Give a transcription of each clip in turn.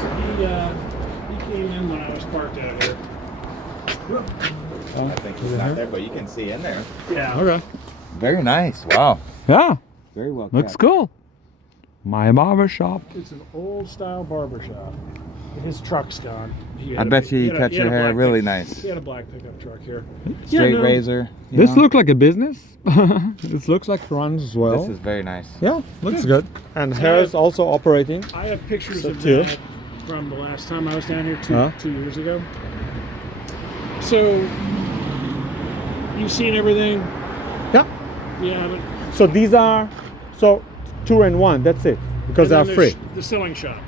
he came in when I was parked out here. I think he's not there, but you can see in there. Yeah. Okay. Very nice. Wow. Yeah, Very well looks kept. cool. My barber shop. It's an old style barber shop. His truck's gone. I bet you he had cut a your hair black really pick- nice. He had a black pickup truck here. Straight no. razor. you This know? looks like a business. This looks like runs as well. This is very nice. Yeah, looks good. And hair is also operating. I have pictures So of two. that from the last time I was down here Huh? 2 years ago. So, you've seen everything? Yeah. You haven't? So these are 2 and 1. That's it because And they then are free. there's The sewing shop.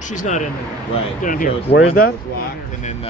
She's not in there. Right. Down here. So it's Where the is one that? was locked, and then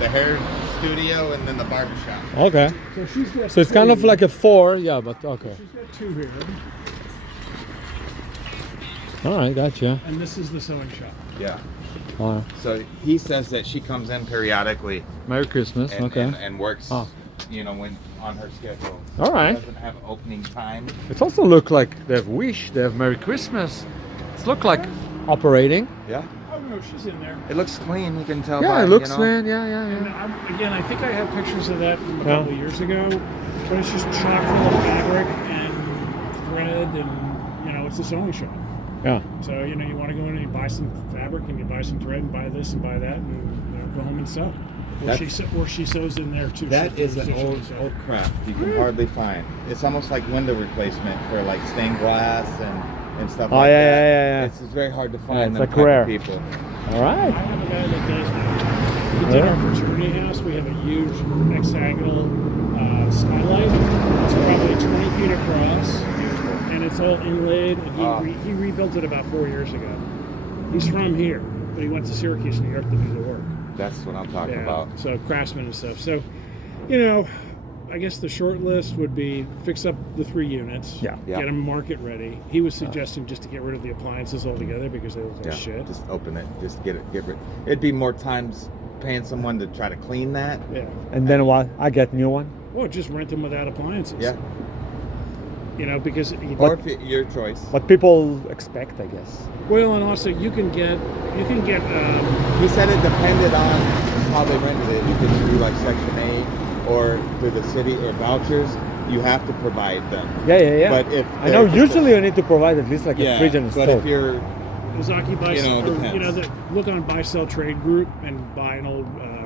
the hair studio, and then the barber shop. Okay. So she's got So it's kind of two. like a 4, yeah, but okay. She's got 2 here, All right, gotcha. and this is the sewing shop. Yeah. All right. So he says that she comes in periodically Merry Christmas. and, Okay. and works, Oh. when on her schedule. All right. She doesn't have opening time. It also look like they have Wish, they have Merry Christmas. It's look like operating. Yeah. Oh no, she's in there. It looks clean. You can tell. Yeah, by, it looks you know, man. Yeah, yeah, And yeah. again, I think I have pictures of that from a Yeah. couple of years ago. But it's just chock full of fabric and thread, and it's a sewing shop. Yeah. So you want to go in and you buy some fabric and you buy some thread and buy this and buy that and go home and sew. Or she sews in there too. That She- is an she- old craft you can hardly find. It's almost like window replacement for like stained glass and stuff Oh, like yeah, that. yeah. It's just very hard to find it's them like type of rare. people. All I right. have a guy that does that. We did Yeah. our fraternity house. We have a huge hexagonal skylight. It's probably 20 feet across, and it's all inlaid. And he rebuilt it about 4 years ago. He's from here, but he went to Syracuse, New York, to do the work. That's what I'm talking about. So craftsman and stuff. So, I guess the short list would be fix up the 3 units. Yeah. Yeah. Get them market ready. He was suggesting just to get rid of the appliances altogether because they look like shit. Just open it. Just get rid. It'd be more times paying someone to try to clean that. Yeah. And then what? I get new one. Well, just rent them without appliances. Yeah. Because Or if your choice. What people expect, I guess. well, and also you can get He said it depended on how they rented it. You could do like Section 8 or through the city or vouchers. You have to provide them. Yeah. But if I know they're- usually you need to provide at least like a fridge and a but stove. if you're Ozaki buy depends. look on buy sell trade group and buy an old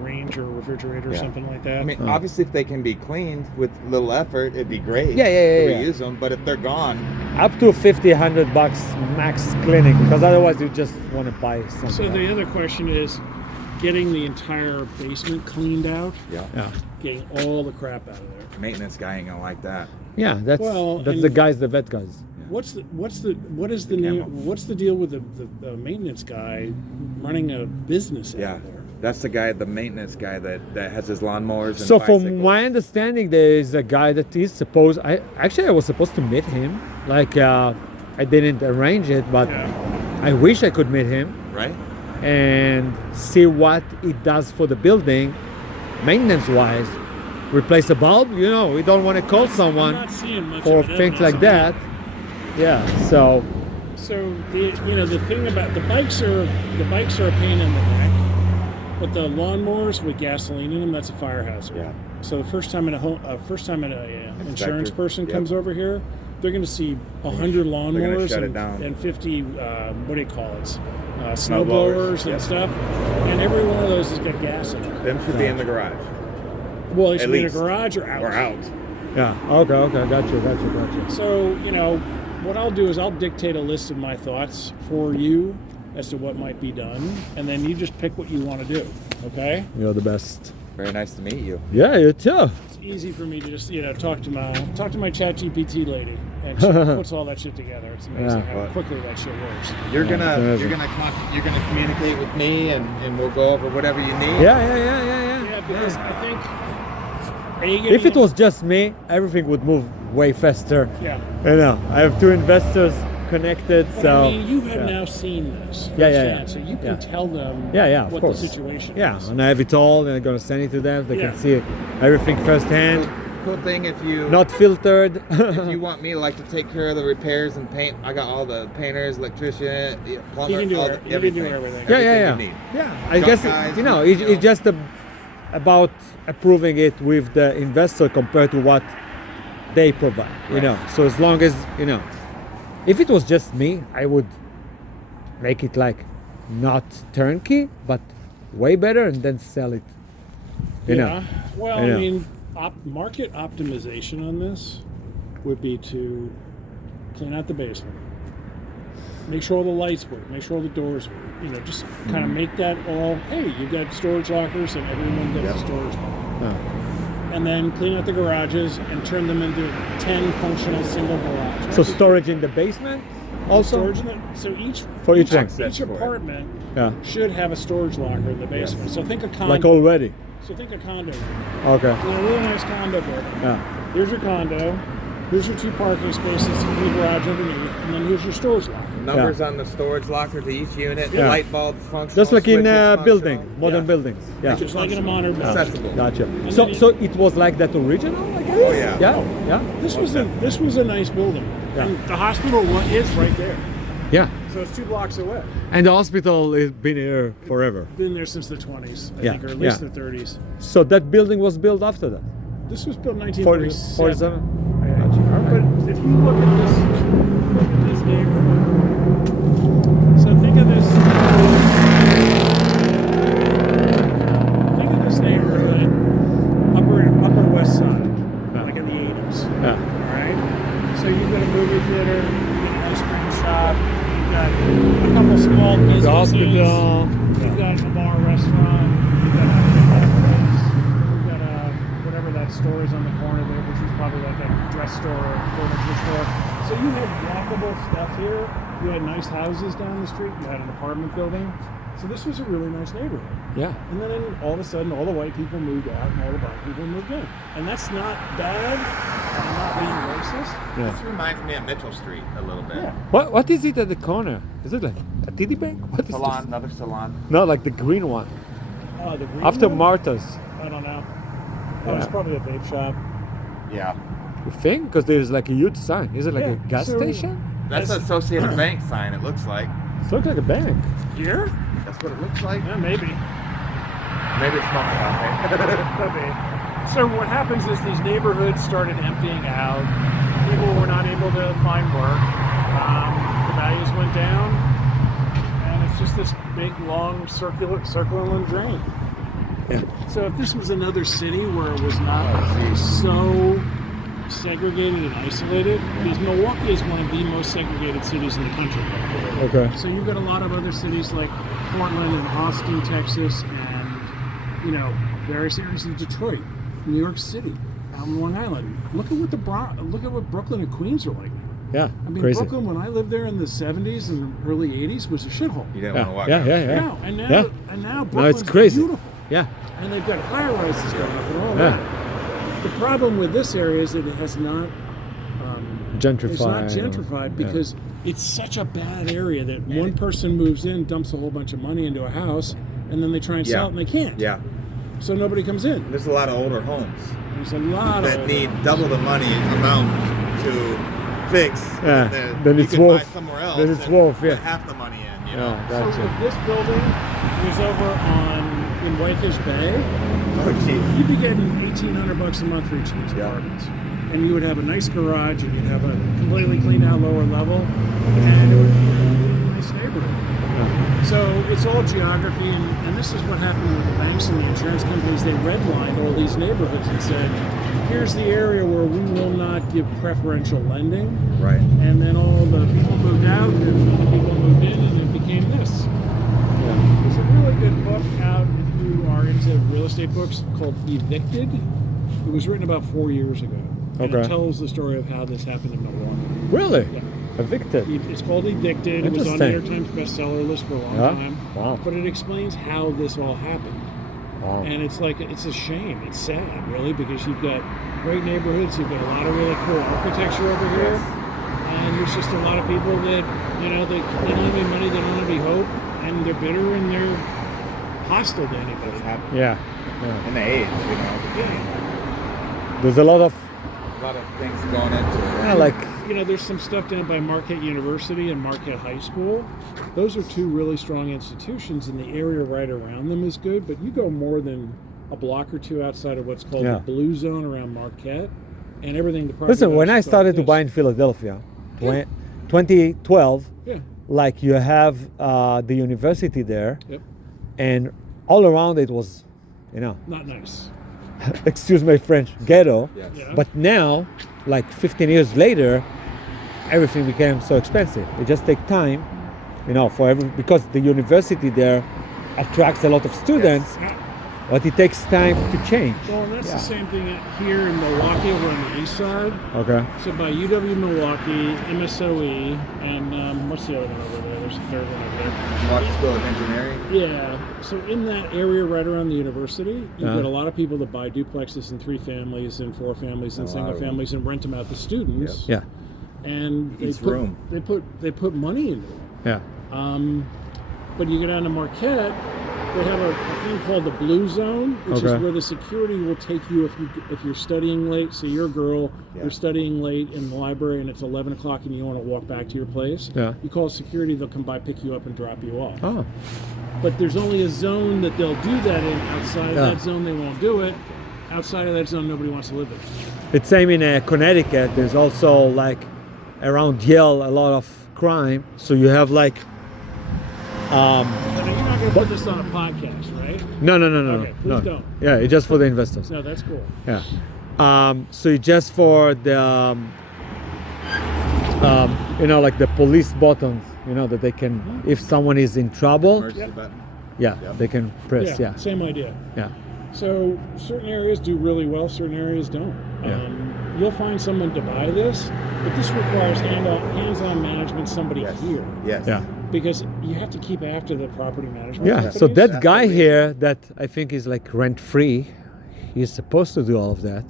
range or refrigerator or Yeah. something like that. I mean, obviously, if they can be cleaned with little effort, it'd be great. Yeah, to yeah. reuse them. But if they're gone, Up to 50, $100 max cleaning, because otherwise you just want to buy something. So the other question is getting the entire basement cleaned out, yeah, getting all the crap out of there. maintenance guy ain't gonna like that. yeah, that's Well, that's and- the guys, the vet guys. What is the camera. what's the deal with the maintenance guy running a business Yeah, out there? that's the guy, the maintenance guy that has his lawnmowers and So bicycles. from my understanding, there is a guy that is supposed. I was supposed to meet him. Like I didn't arrange it, but Yeah. I wish I could meet him right? and see what it does for the building, maintenance-wise. Replace a bulb, we don't want to call I'm someone not seeing much for of it, things that's like that. Yeah, so So the thing about the bikes are a pain in the neck, but the lawnmowers with gasoline in them, that's a fire hazard. Yeah. So the first time insurance person Yep. comes over here, they're going to see 100 gonna lawnmowers shut it and, down. and 50 what do you call it? Snow Snow blowers blowers, and yep. stuff, and every one of those has got gas in it. Them should be in the garage Well, they should At be in a least. garage or out. or out. yeah, okay, gotcha. So, what I'll do is I'll dictate a list of my thoughts for you as to what might be done, and then you just pick what you want to do, okay? You're the best. Very nice to meet you. Yeah, you too. It's easy for me to just, talk to my ChatGPT lady, and she puts all that shit together. It's amazing Yeah. how quickly that shit works. You're Yeah, gonna it's you're gonna communicate with me and we'll go over whatever you need. Yeah. Yeah, because I think... If it was just me, everything would move way faster. Yeah. I have 2 investors connected, But so. I mean, you have yeah. now seen this Yeah, firsthand, so you can Yeah. tell them Of what course. the situation Yeah, is. and I have it all, and I'm gonna send it to them. They Yeah. can see everything firsthand. cool thing if you not filtered. if you want me to like to take care of the repairs and paint, I got all the painters, electrician, plumber, You can do all it. the, You can do everything. Yeah, everything yeah, you need. yeah. I Junk guess guys, you know you it's, know. it's just about approving it with the investor compared to what they provide. You Right. know, so as long as you know, if it was just me, I would make it like not turnkey, but way better, and then sell it. You know. Well, I know. I mean, market optimization on this would be to clean out the basement, make sure all the lights work, make sure all the doors work. You know, just kind of make that all. Hey, you got storage lockers, and everyone gets a storage locker. Oh. And then clean out the garages and turn them into 10 functional single garages. So storage in the basement, also. storage in the, so each For each thing. each apartment Yeah. should have a storage locker in the basement. So think a condo. Like already. So think a condo. Okay. A really nice condo building. Yeah. Here's your condo. Here's your 2 parking spaces and the garage underneath, and then here's your storage locker. Numbers on the storage locker to each unit. Yeah. Light bulbs functional. Just like in switches building, functional. modern Yeah. buildings. Yeah. Just like in a modern building. Accessible. Gotcha. And So then so it was like that original, I guess. Oh yeah. Yeah. Yeah. This was a nice building. Yeah. And the hospital is right there. Yeah. So it's 2 blocks away. And the hospital has been here forever. Been there since the 20s, I Yeah, think, or at least yeah. the 30s. So that building was built after that. This was built in 40, 1947. 47. But if you look at this neighborhood, so think of this neighborhood, upper west side, like in the 80s. Yeah. All right. So you've got a movie theater, you've got an ice cream shop, you've got a couple small businesses, The hospital. you've got a bar, restaurant, you've got a place, you've got a whatever that store is on the corner there, which is probably like a dress store or furniture store. So you had walkable stuff here. You had nice houses down the street. You had an apartment building. So this was a really nice neighborhood. Yeah. And then all of a sudden, all the white people moved out and all the black people moved in. And that's not bad. I'm not being racist. Yeah. This reminds me of Mitchell Street a little bit. Yeah. What is it at the corner? Is it like a titty bank? What is Salon, this? another salon. No, like the green one. The green After one? Martha's. I don't know. Oh, it's Yeah. probably a vape shop. Yeah. You think? Because there's like a huge sign. Is it like Yeah, a gas so- station? That's the Associated Bank sign, it looks like. It looks like a bank. Here? That's what it looks like. Yeah, maybe. Maybe it's smoking coffee. Could be. So what happens is these neighborhoods started emptying out. People were not able to find work. The values went down, and it's just this big, long, circular drain. Yeah. So if this was another city where it was not so segregated and isolated, because Milwaukee is one of the most segregated cities in the country. Okay. So you've got a lot of other cities like Portland and Austin, Texas, and various areas of Detroit, New York City, out on Long Island. Look at what Brooklyn and Queens are like now. Yeah. I mean, Crazy. Brooklyn, when I lived there in the 70s and early 80s, was a shithole. You didn't Yeah. want to walk Yeah. out. Yeah. Yeah. Now, and now, Yeah. and now Now Brooklyn's it's crazy. beautiful. Yeah. And they've got high rises going up and all Yeah. that. The problem with this area is that it has not. Gentrified. It's not gentrified because it's such a bad area that one person moves in, dumps a whole bunch of money into a house, and then they try and sell it and they can't. Yeah. So nobody comes in. There's a lot of older homes There's a lot that of need double the money amount to fix. Yeah. Then Then it's you can buy worth- somewhere else. then it's and worth, put yeah. half the money in. You Yeah, know. So gotcha. if this building was over in Whitefish Bay, Oh, geez. you'd be getting $1,800 a month for each of these Yeah. apartments. And you would have a nice garage, and you'd have a completely cleaned out lower level, and it would be a really nice neighborhood. So it's all geography, and this is what happened with the banks and the insurance companies. They redlined all these neighborhoods and said, here's the area where we will not give preferential lending. Right. And then all the people moved out, and the people moved in, and it became this. There's a really good book out if you are into real estate books called Evicted. It was written about 4 years ago. And Okay. it tells the story of how this happened in Milwaukee. Really? Yeah. Evicted. It's called Evicted. It was on the New York Interesting. Times bestseller list for a long Yeah. time. Wow. But it explains how this all happened. Wow. And it's a shame. It's sad, really, because you've got great neighborhoods. You've got a lot of really cool architecture over here. And there's just a lot of people that, they don't have any money, they don't have any hope, and they're bitter and they're hostile to anybody. What's happening Yeah. in the age, you know. Yeah. There's a lot of things going into it. yeah, like You know, there's some stuff down by Marquette University and Marquette High School. Those are two really strong institutions, and the area right around them is good. But you go more than a block or two outside of what's called Yeah. the Blue Zone around Marquette, and everything. The listen. When I started to buy in Philadelphia, 2012, yeah, like you have the university there, yep, and all around it was, you know, not nice. excuse my French, ghetto. Yes. Yeah. But now, like 15 years later, everything became so expensive. It just takes time, you know, because the university there attracts a lot of students, but it takes time to change. Well, and that's Yeah. the same thing here in Milwaukee, over on the east side. Okay. So by UW Milwaukee, MSOE, and what's the other one over there? There's a third one over there. Milwaukee School of Engineering. Yeah. So in that area right around the university, you've Yeah. got a lot of people that buy duplexes and 3 families and 4 families and A lot single of them. families and rent them out to students. Yeah. And Each room. they put money into it. Yeah. But you go down to Marquette, they have a thing called the Blue Zone, which is Okay. where the security will take you if you're studying late. So you're a girl, Yeah. you're studying late in the library, and it's 11 o'clock, and you want to walk back to your place. Yeah. You call security; they'll come by, pick you up, and drop you off. Oh. But there's only a zone that they'll do that in. Outside of Yeah. that zone, they won't do it. Outside of that zone, nobody wants to live there. It's same in Connecticut. There's also like around Yale a lot of crime. So you have like And you're not going to put this on a podcast, right? no Okay, please no. don't. Yeah, it's just for the investors. No, that's cool. Yeah. So it's just for the you know, like the police buttons, you know, that they can, if someone is in trouble, Emergency Yep. button. yeah, Yep. they can press. Yeah. Same idea. Yeah. So certain areas do really well, certain areas don't. Yeah. You'll find someone to buy this, but this requires hands-on management, somebody Yes. here, Yes. Yeah. because you have to keep after the property management. Yeah. So companies. that guy here that I think is like rent free, he's supposed to do all of that.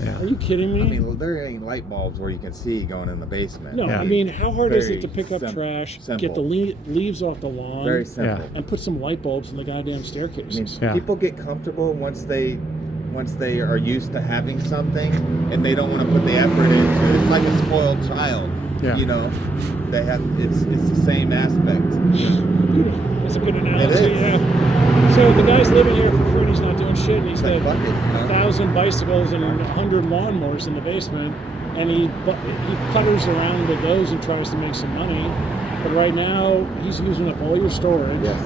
Are Yeah. you kidding me? I mean, there ain't light bulbs where you can see going in the basement. no, Yeah. I mean, how hard is it Very to pick up trash, get the simple. leaves off the lawn, Very simple. and put some light bulbs in the goddamn I mean, staircases? Yeah. people get comfortable once they are used to having something, and they don't want to put the effort into it. It's like a spoiled child. Yeah. You know, they have. It's the same aspect. That's a good analogy. It is. Yeah. So the guy's living here for free. And he's not doing shit. And he's It's like, got fuck it, you know? 1,000 bicycles and 100 lawnmowers in the basement, and he putters around with those and tries to make some money. But right now, he's using up all your storage, Yes.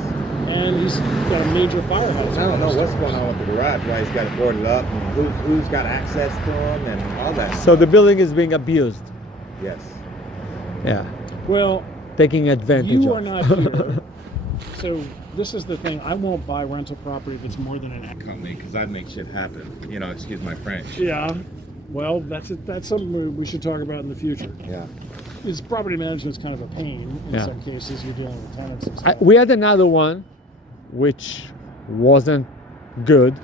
and he's got a major firehouse. I don't know what's going on with the garage. Why he's got it boarded up, and who's got access to him, and all that. So the building is being abused. Yes. Yeah. Well, Taking advantage you of. are not here. So this is the thing. I won't buy rental property that's more than an acre. Company, because I'd make shit happen. You know, excuse my French. Yeah. Well, that's something we should talk about in the future. Yeah. Is property management is kind of a pain in Yeah. some cases. You're dealing with tenants and I, stuff. we had another one, which wasn't good.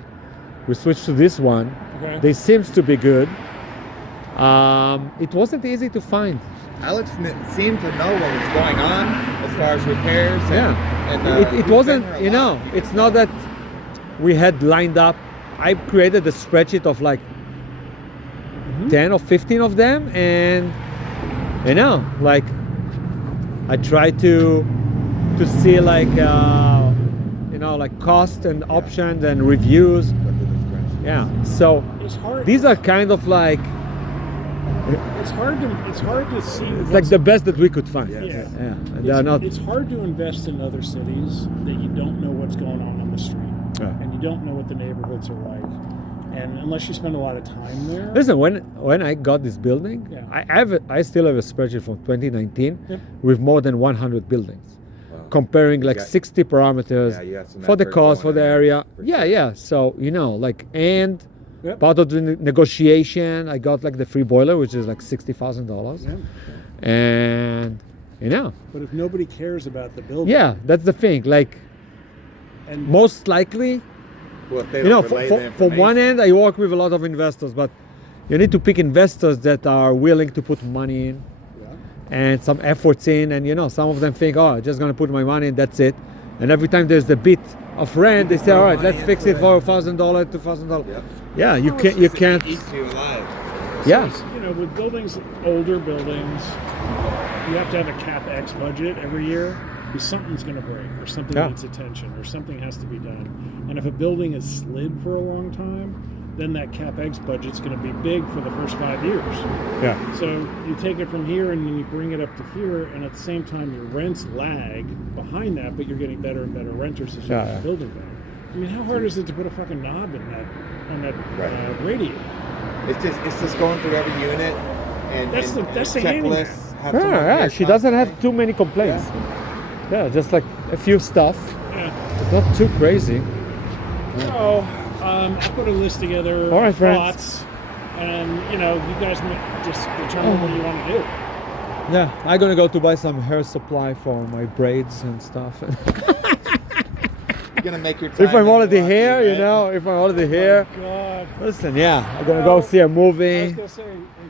We switched to this one. Okay. They seems to be good. It wasn't easy to find. Alex seemed to know what was going on as far as repairs. And, it he's wasn't, been there a you know, lot. it's not that we had lined up. I created a spreadsheet of like 10 or 15 of them, and you know, like I tried to see like you know, like cost and options and reviews. Look at this spreadsheet. Yeah, so It's hard. these are kind of like It's hard to see. it's like the best that we could find. Yeah. Yeah. and they are not. It's hard to invest in other cities that you don't know what's going on the street, Yeah. and you don't know what the neighborhoods are like, and unless you spend a lot of time there. Listen, when I got this building, Yeah. I still have a spreadsheet from 2019 Yep. with more than 100 buildings, Wow. comparing like got- 60 parameters Yeah, you have some for the effort cost, for going the in area. for Yeah, sure. yeah. So you know, like, and Yep. part of the negotiation, I got like the free boiler, which is like $60,000, Yeah. and you know, But if nobody cares about the building, yeah, that's the thing. Like, and most likely. Well, if they You know, don't relay the from one information- end, I work with a lot of investors, but you need to pick investors that are willing to put money in yeah. and some efforts in. And you know, some of them think, oh, I'm just gonna put my money in, that's it. and every time there's a bit of rent, they say, throw all right, money let's fix into it for it. $1,000, $2,000. Yep. Yeah, you Well, can't. You can't. Eats you alive. Yeah. You know, with buildings, older buildings, you have to have a CapEx budget every year because something's going to break or something Yeah. needs attention or something has to be done. And if a building is slid for a long time, then that CapEx budget's going to be big for the first 5 years. Yeah. So you take it from here and you bring it up to here, and at the same time your rents lag behind that, but you're getting better and better renters as you Yeah, get yeah. the building back. I mean, how hard is it to put a fucking knob in that Right. radiator? It's just going through every unit and That's and, the- that's and the handyman. checklists. Have someone Yeah, here she doesn't have constantly. too many complaints. Yeah, just like a few stuff, Yeah. not too crazy. So, I put a list together All right, of friends. thoughts, and you know, you guys might just determine what you want to do. Yeah, I'm gonna go to buy some hair supply for my braids and stuff. You're gonna make your If time I'm in already Milwaukee, here, you right? know, if I'm already here, Oh, God. listen, yeah, I'm gonna go see a I was movie. gonna say,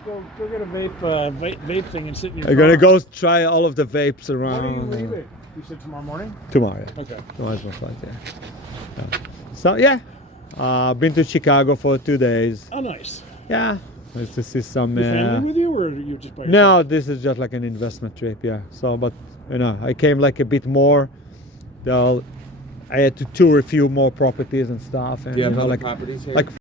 go get a vape thing and sit in your I'm gonna car. go try all of the vapes When are you around. leaving? You said tomorrow morning? Tomorrow, yeah. Okay. Tomorrow's my flight, yeah. So yeah, been to Chicago for 2 days. Oh, nice. Yeah, nice to see some. Your family with you, or you just by yourself? No, this is just like an investment trip, yeah. So, but you know, I came like a bit more. I had to tour a few more properties and stuff, and Do you have know, other like properties here? like